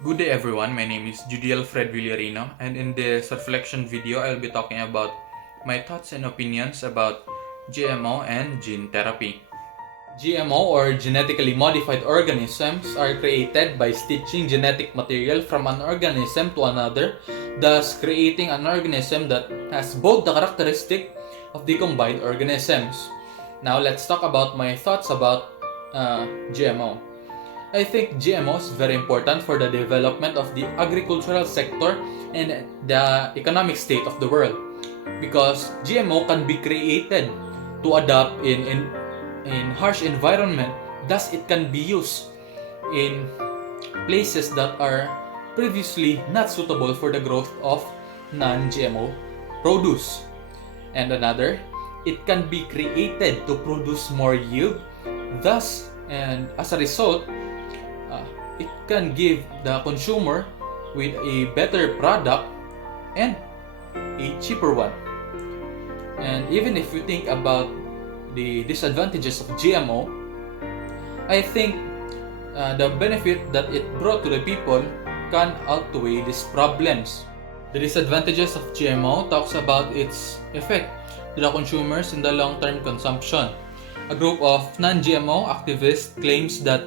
Good day everyone, my name is Judiel Villarino, and in this reflection video I'll be talking about my thoughts and opinions about GMO and gene therapy. GMO or genetically modified organisms are created by stitching genetic material from an organism to another, thus creating an organism that has both the characteristic of the combined organisms. Now let's talk about my thoughts about GMO. I think GMO is very important for the development of the agricultural sector and the economic state of the world, because GMO can be created to adapt in harsh environment. Thus it can be used in places that are previously not suitable for the growth of non-GMO produce. And another, it can be created to produce more yield. Thus, and as a result, it can give the consumer with a better product and a cheaper one. And even if you think about the disadvantages of GMO, I think the benefit that it brought to the people can outweigh these problems. The disadvantages of GMO talks about its effect to the consumers in the long-term consumption. A group of non-GMO activists claims that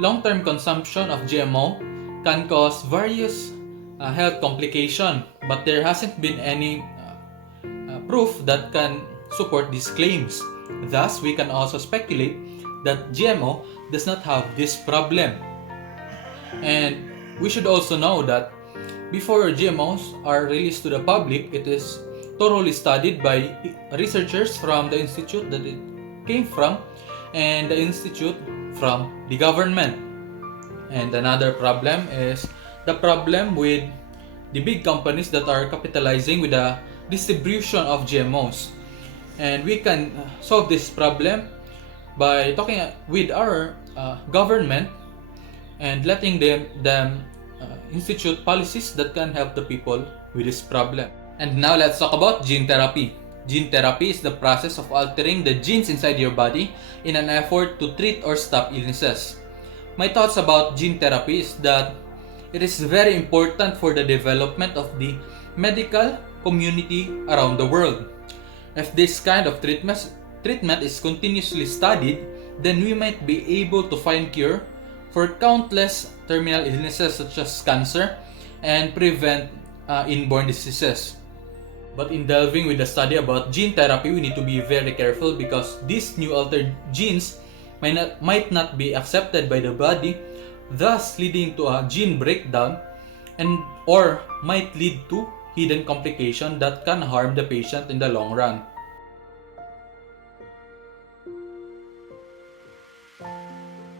long-term consumption of GMO can cause various health complications, but there hasn't been any proof that can support these claims. Thus, we can also speculate that GMO does not have this problem. And we should also know that before GMOs are released to the public, it is thoroughly studied by researchers from the institute that it came from and the institute from the government. And another problem is the problem with the big companies that are capitalizing with the distribution of GMOs. And we can solve this problem by talking with our government and letting them institute policies that can help the people with this problem. And now let's talk about gene therapy. Gene therapy is the process of altering the genes inside your body in an effort to treat or stop illnesses. My thoughts about gene therapy is that it is very important for the development of the medical community around the world. If this kind of treatment is continuously studied, then we might be able to find cure for countless terminal illnesses such as cancer and prevent inborn diseases. But in delving with the study about gene therapy, we need to be very careful because these new altered genes might not be accepted by the body, thus leading to a gene breakdown or might lead to hidden complications that can harm the patient in the long run.